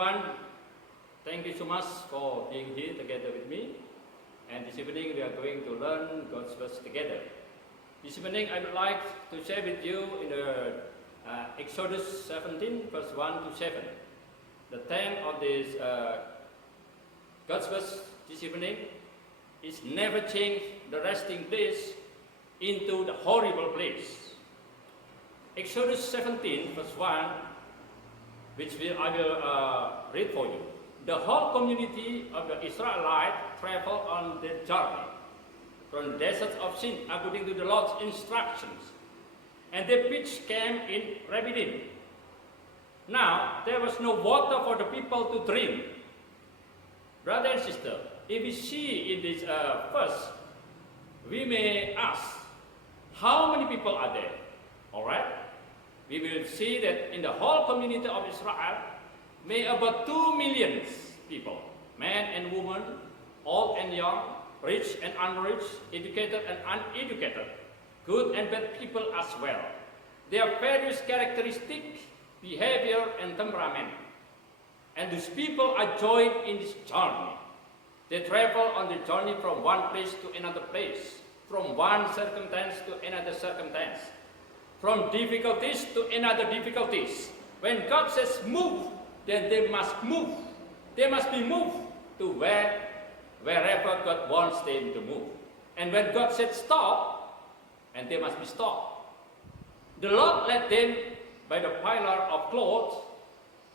everyone. Thank you so much for being here together with me. And this evening we are going to learn God's words together. This evening I would like to share with you in the Exodus 17 verse 1 to 7. The theme of this God's words this evening is never change the resting place into the horrible place. Exodus 17 verse 1, which I will read for you. The whole community of the Israelites traveled on their journey from the desert of Sin according to the Lord's instructions, and they pitched camp in Rephidim. Now there was no water for the people to drink. Brother and sister, if we see in this verse, we may ask, how many people are there? All right, we will see that in the whole community of Israel, may about 2 million people, men and women, old and young, rich and unrich, educated and uneducated, good and bad people as well. They have various characteristics, behavior and temperament. And these people are joined in this journey. They travel on the journey from one place to another place, from one circumstance to another circumstance, from difficulties to another difficulties. When God says move, then they must move. They must be moved to wherever God wants them to move. And when God said stop, and they must be stopped. The Lord led them by the pillar of cloth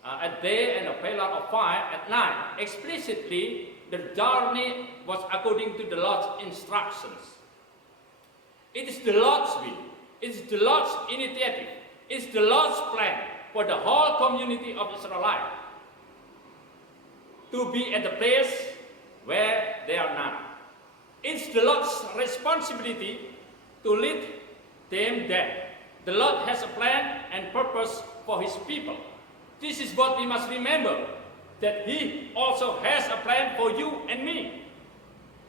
at day and a pillar of fire at night. Explicitly, the journey was according to the Lord's instructions. It is the Lord's will. It is the Lord's initiative. It is the Lord's plan for the whole community of Israelites to be at the place where they are now. It's the Lord's responsibility to lead them there. The Lord has a plan and purpose for His people. This is what we must remember, that He also has a plan for you and me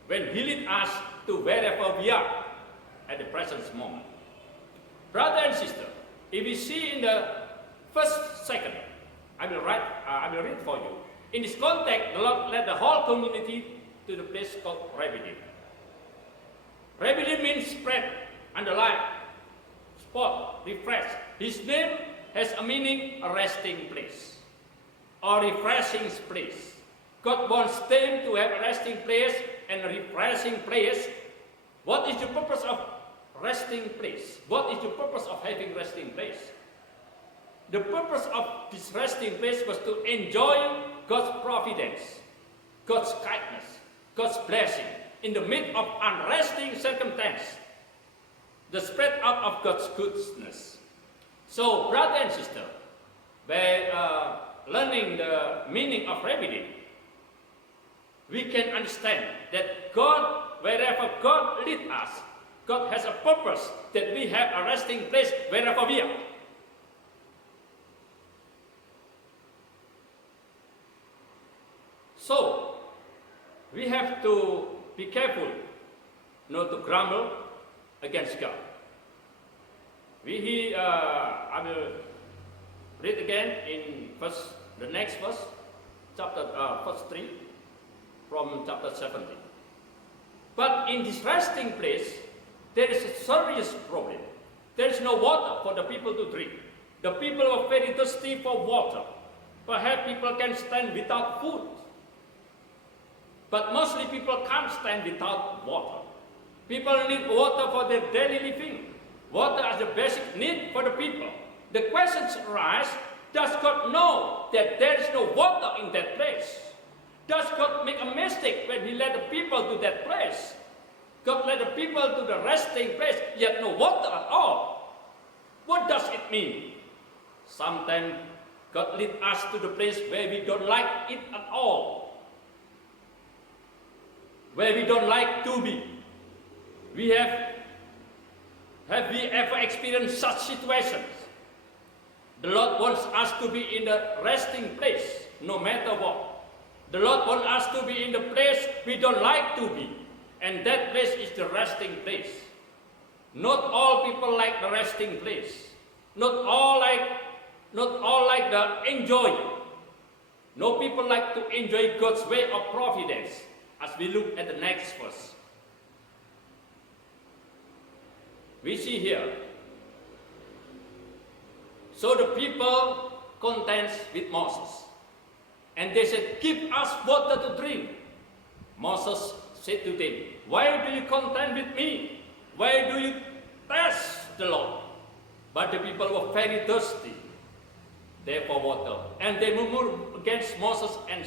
when He leads us to wherever we are at the present moment. Brother and sister, if we see in the first second, I will read for you. In this context, the Lord led the whole community to the place called Rephidim. Rephidim means spread, underline, spot, refresh. His name has a meaning, a resting place, or refreshing place. God wants them to have a resting place and a refreshing place. What is the purpose of resting place? What is the purpose of having resting place? The purpose of this resting place was to enjoy God's providence, God's kindness, God's blessing in the midst of unresting circumstance, the spread out of God's goodness. So, brother and sister, by learning the meaning of Rephidim, we can understand that God, wherever God leads us, God has a purpose that we have a resting place wherever we are. So, we have to be careful not to grumble against God. I will read again in the next verse, verse 3 from chapter 17. But in this resting place, there is a serious problem. There is no water for the people to drink. The people are very thirsty for water. Perhaps people can stand without food. But mostly people can't stand without water. People need water for their daily living. Water is the basic need for the people. The questions arise, does God know that there is no water in that place? Does God make a mistake when He led the people to that place? God led the people to the resting place, yet no water at all. What does it mean? Sometimes God leads us to the place where we don't like it at all, where we don't like to be. Have we ever experienced such situations? The Lord wants us to be in the resting place, no matter what. The Lord wants us to be in the place we don't like to be, and that place is the resting place. Not all people like the resting place. Not all like the enjoy. No people like to enjoy God's way of providence, as we look at the next verse. We see here, so the people contends with Moses, and they said, "Give us water to drink." Moses said to them, "Why do you contend with me? Why do you test the Lord?" But the people were very thirsty, therefore water. And they murmured against Moses and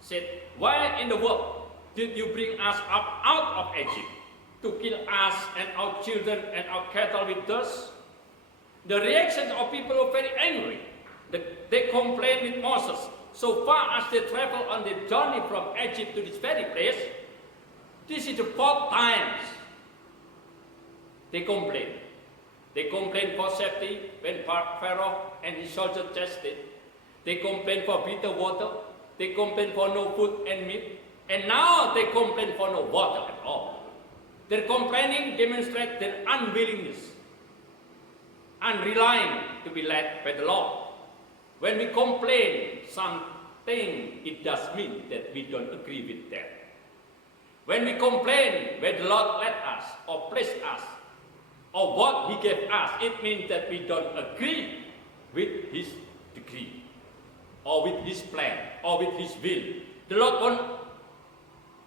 said, "Why in the world did you bring us up out of Egypt to kill us and our children and our cattle with thirst?" The reactions of people were very angry. They complained with Moses. So far as they traveled on the journey from Egypt to this very place, this is the 4th time they complained. They complained for safety when Pharaoh and his soldiers tested. They complained for bitter water. They complained for no food and meat. And now they complain for no water at all. Their complaining demonstrates their unwillingness and relying to be led by the Lord. When we complain something, it does mean that we don't agree with that. When we complain where the Lord led us or placed us or what He gave us, it means that we don't agree with His decree or with His plan or with His will. The Lord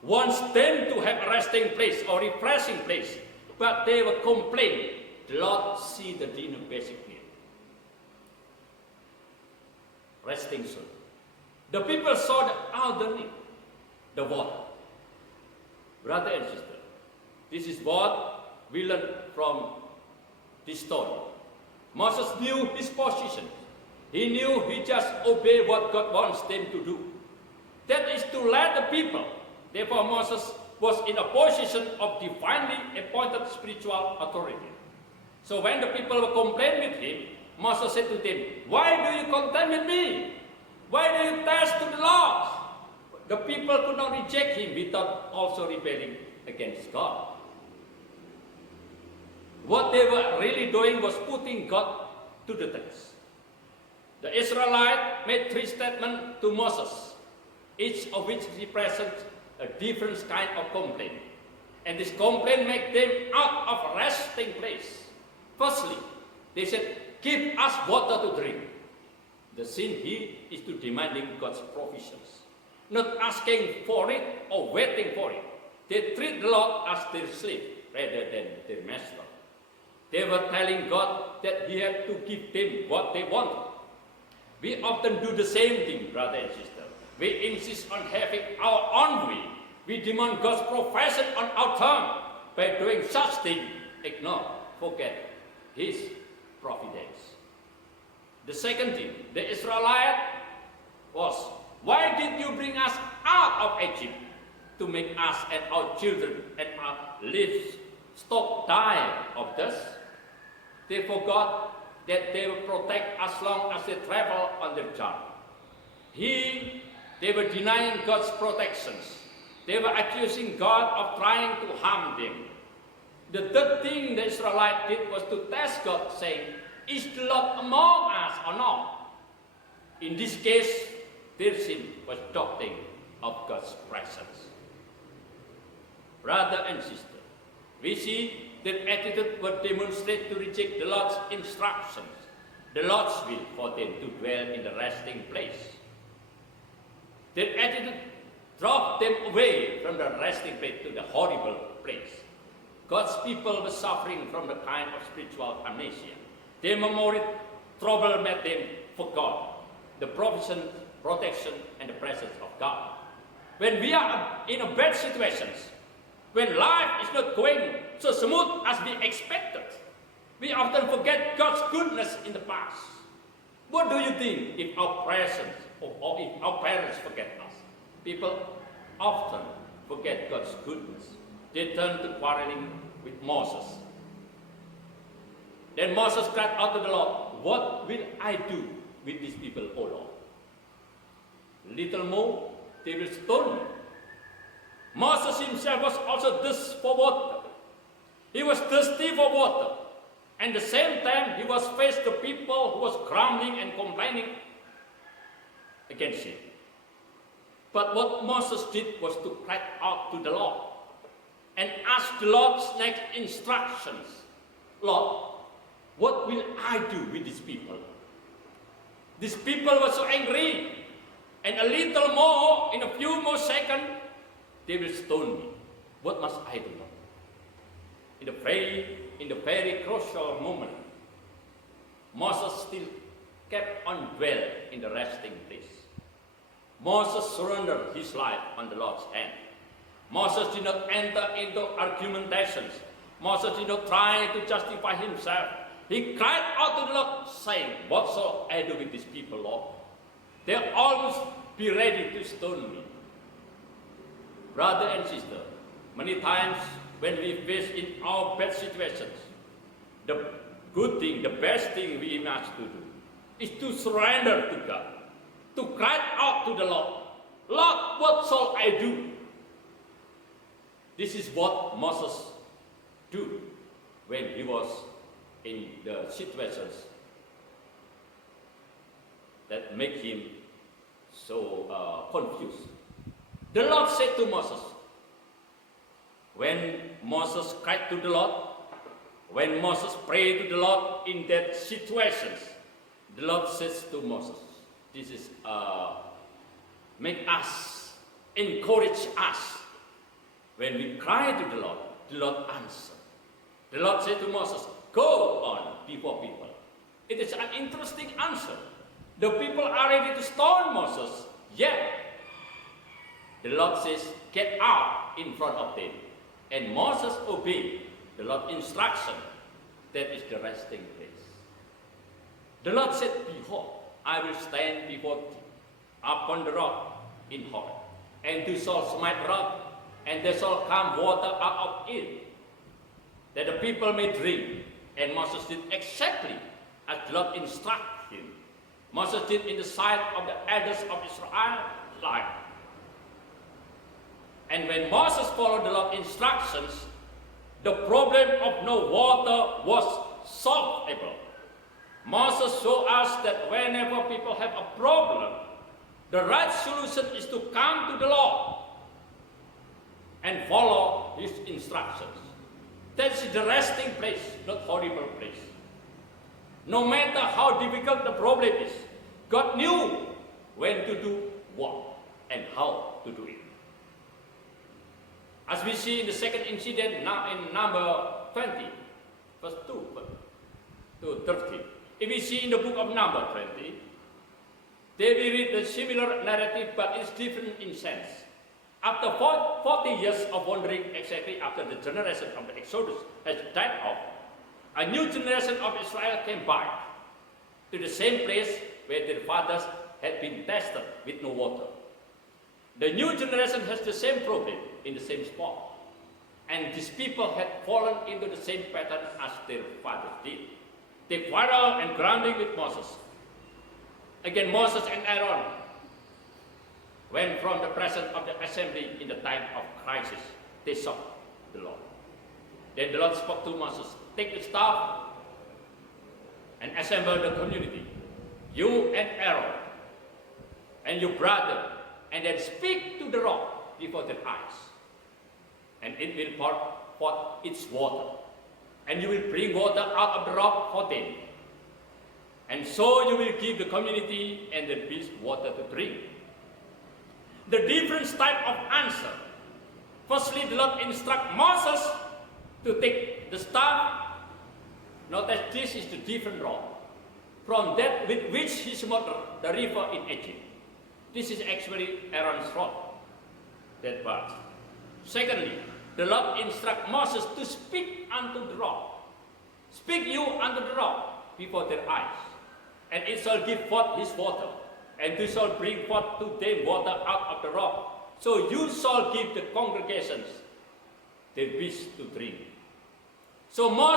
wants them to have a resting place or refreshing place, but they will complain. The Lord sees the inner basic need. Resting soon. The people saw the outer need, the water. Brother and sister, this is what we learn from this story. Moses knew his position. He knew he just obeyed what God wants them to do. That is to lead the people. Therefore, Moses was in a position of divinely appointed spiritual authority. So when the people were complaining with him, Moses said to them, "Why do you contend with me? Why do you test to the Lord?" The people could not reject him without also rebelling against God. What they were really doing was putting God to the test. The Israelites made 3 statements to Moses, each of which represents a different kind of complaint. And this complaint made them out of a resting place. Firstly, they said, "Give us water to drink." The sin here is to demanding God's provisions, not asking for it or waiting for it. They treat the Lord as their slave rather than their master. They were telling God that He had to give them what they wanted. We often do the same thing, brother and sister. We insist on having our own way. We demand God's provision on our terms. By doing such things, forget His providence. The second thing, the Israelite was, "Why did you bring us out of Egypt to make us and our children and our livestock die of thirst?" They forgot that they will protect as long as they travel on their journey. They were denying God's protections. They were accusing God of trying to harm them. The third thing the Israelites did was to test God, saying, "Is the Lord among us or not?" In this case, their sin was doubting of God's presence. Brother and sister, we see their attitude was demonstrated to reject the Lord's instructions, the Lord's will for them to dwell in the resting place. Their attitude drove them away from the resting place to the horrible place. God's people were suffering from the kind of spiritual amnesia. Their memory trouble made them forget the provision, protection, and the presence of God. When we are in a bad situations, when life is not going so smooth as we expected, we often forget God's goodness in the past. What do you think if our presence or if our parents forget us? People often forget God's goodness. They turn to quarreling with Moses. Then Moses cried out to the Lord, "What will I do with these people, O Lord? Little more, they will stone me." Moses himself was also thirsty for water. He was thirsty for water. And at the same time, he was faced the people who was grumbling and complaining against him. But what Moses did was to cry out to the Lord and ask the Lord's next instructions. Lord, what will I do with these people? These people were so angry, and a little more, in a few more seconds, they will stone me. What must I do now? In the very crucial moment, Moses still kept on dwelling in the resting place. Moses surrendered his life on the Lord's hand. Moses did not enter into argumentations. Moses did not try to justify himself. He cried out to the Lord, saying, what shall I do with these people, Lord? They'll always be ready to stone me. Brother and sister, many times when we face in our bad situations, the good thing, the best thing we must to do is to surrender to God, to cry out to the Lord, Lord, what shall I do? This is what Moses do when he was in the situations that make him so confused. The Lord said to Moses, when Moses cried to the Lord, when Moses prayed to the Lord in that situations, the Lord says to Moses, this is make us, encourage us. When we cry to the Lord answers. The Lord said to Moses, go on before people. It is an interesting answer. The people are ready to stone Moses, yet the Lord says, get out in front of them. And Moses obeyed the Lord's instruction. That is the resting place. The Lord said, behold, I will stand before thee upon the rock in Horeb, and thou shalt smite the rock, and there shall come water out of it, that the people may drink. And Moses did exactly as the Lord instructed him. Moses did in the sight of the elders of Israel like. And when Moses followed the Lord's instructions, the problem of no water was solvable. Moses showed us that whenever people have a problem, the right solution is to come to the Lord and follow his instructions. That's the resting place, not horrible place. No matter how difficult the problem is, God knew when to do what and how to do it. As we see in the second incident now in number 20, verse 2 to 30. If we see in the book of Number 20, there we read the similar narrative, but it's different in sense. After 40 years of wandering, exactly after the generation of the Exodus has died off, a new generation of Israel came back to the same place where their fathers had been tested with no water. The new generation has the same problem in the same spot. And these people had fallen into the same pattern as their fathers did. They quarreled and grumbled with Moses. Again, Moses and Aaron went from the presence of the assembly in the time of crisis. They sought the Lord. Then the Lord spoke to Moses, take the staff and assemble the community, you and Aaron and your brother, and then speak to the rock before their eyes, and it will pour forth its water, and you will bring water out of the rock for them. And so you will give the community and the beast water to drink. The different type of answer. Firstly, the Lord instruct Moses to take the staff. Notice this is the different rock from that with which he smote the river in Egypt. This is actually Aaron's rock, that part. Secondly, the Lord instruct Moses to speak unto the rock. Speak you unto the rock before their eyes, and it shall give forth his water, and you shall bring forth to them water out of the rock. So you shall give the congregations the beast to drink. So Moses